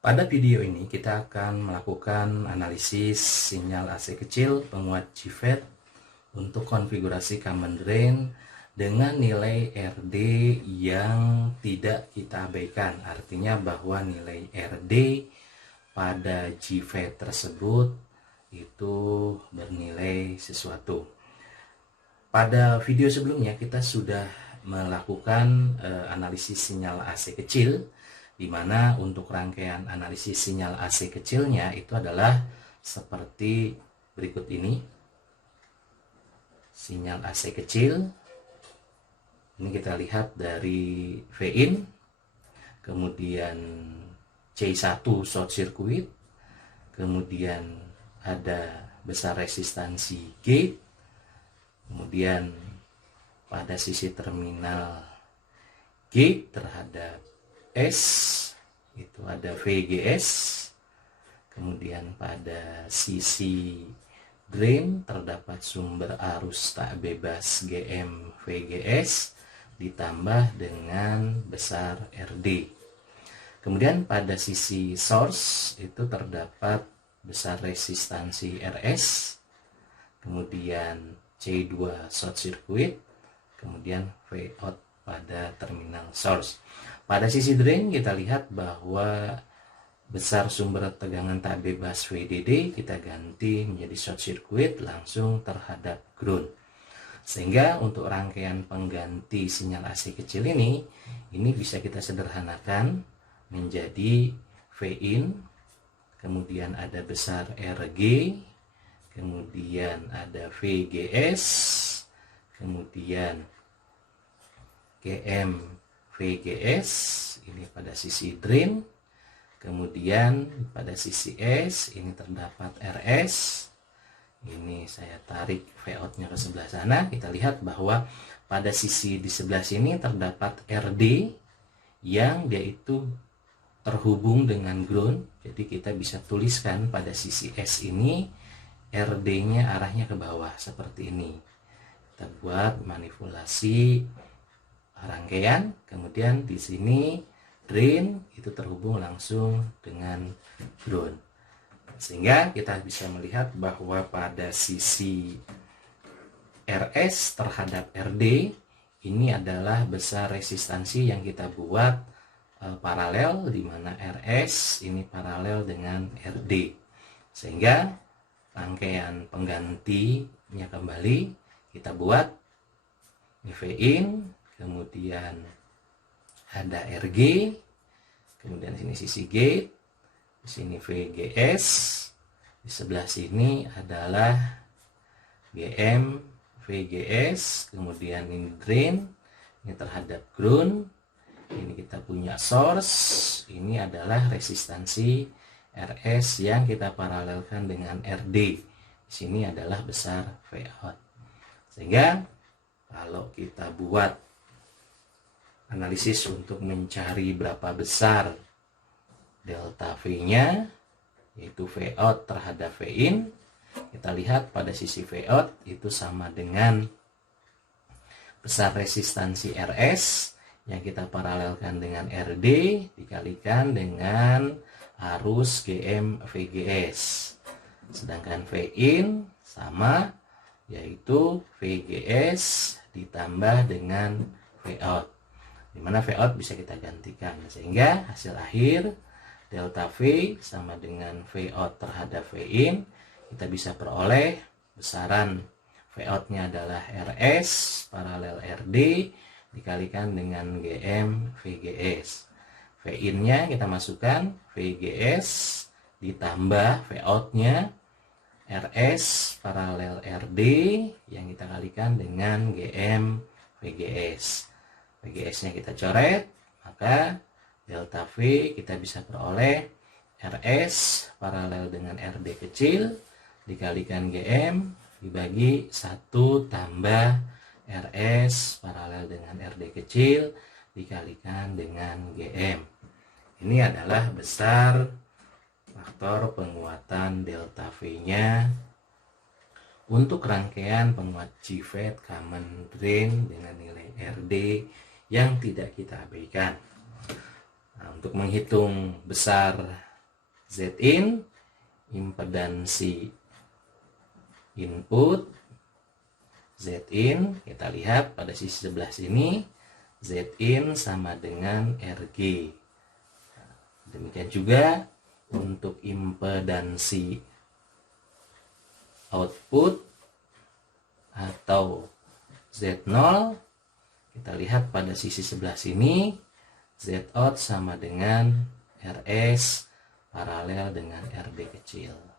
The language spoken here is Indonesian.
Pada video ini kita akan melakukan analisis sinyal AC kecil penguat JFET untuk konfigurasi common drain dengan nilai RD yang tidak kita abaikan. Artinya bahwa nilai RD pada JFET tersebut itu bernilai sesuatu. Pada video sebelumnya kita sudah melakukan analisis sinyal AC kecil, di mana untuk rangkaian analisis sinyal AC kecilnya itu adalah seperti berikut ini. Sinyal AC kecil, ini kita lihat dari Vin, kemudian C1 short circuit, kemudian ada besar resistansi gate, kemudian pada sisi terminal gate terhadap S itu ada VGS, kemudian pada sisi drain terdapat sumber arus tak bebas GM VGS ditambah dengan besar RD. Kemudian pada sisi source itu terdapat besar resistansi RS, kemudian C2 short circuit, kemudian V out pada terminal source. Pada sisi drain kita lihat bahwa besar sumber tegangan tak bebas VDD kita ganti menjadi short circuit langsung terhadap ground. Sehingga untuk rangkaian pengganti sinyal AC kecil ini bisa kita sederhanakan menjadi Vin, kemudian ada besar RG, kemudian ada VGS, kemudian GM VGS, ini pada sisi drain, kemudian pada sisi S ini terdapat RS, ini saya tarik V-out-nya ke sebelah sana, kita lihat bahwa pada sisi di sebelah sini terdapat RD yang dia itu terhubung dengan ground, jadi kita bisa tuliskan pada sisi S ini RD-nya arahnya ke bawah seperti ini. Kita buat manipulasi rangkaian, kemudian di sini drain itu terhubung langsung dengan ground, sehingga kita bisa melihat bahwa pada sisi RS terhadap RD ini adalah besar resistansi yang kita buat paralel, di mana RS ini paralel dengan RD, sehingga rangkaian penggantinya kembali kita buat ini Vin, kemudian ada RG, kemudian sini sisi gate, di sini VGS, di sebelah sini adalah GM VGS, kemudian ini drain, ini terhadap ground, ini kita punya source, ini adalah resistansi RS yang kita paralelkan dengan RD. Di sini adalah besar V-out. Sehingga kalau kita buat analisis untuk mencari berapa besar delta V-nya, yaitu V-out terhadap V-in, kita lihat pada sisi V-out itu sama dengan besar resistansi RS yang kita paralelkan dengan RD dikalikan dengan arus GM VGS. Sedangkan V-in sama, yaitu VGS ditambah dengan V-out, dimana V-out bisa kita gantikan, sehingga hasil akhir delta V sama dengan V-out terhadap V-in. Kita bisa peroleh besaran V-out-nya adalah RS paralel RD dikalikan dengan GM VGS. V-in-nya kita masukkan VGS ditambah V-out-nya RS paralel RD yang kita kalikan dengan GM VGS. VGS-nya kita coret, maka delta V kita bisa peroleh RS paralel dengan RD kecil dikalikan GM dibagi 1 tambah RS paralel dengan RD kecil dikalikan dengan GM. Ini adalah besar faktor penguatan delta V-nya untuk rangkaian penguat JFET common drain dengan nilai RD yang tidak kita abaikan. Nah, untuk menghitung besar Zin impedansi input, Zin kita lihat pada sisi sebelah sini, Zin sama dengan Rg. Demikian juga untuk impedansi output atau Z0, kita lihat pada sisi sebelah sini, Zout sama dengan Rs paralel dengan Rd kecil.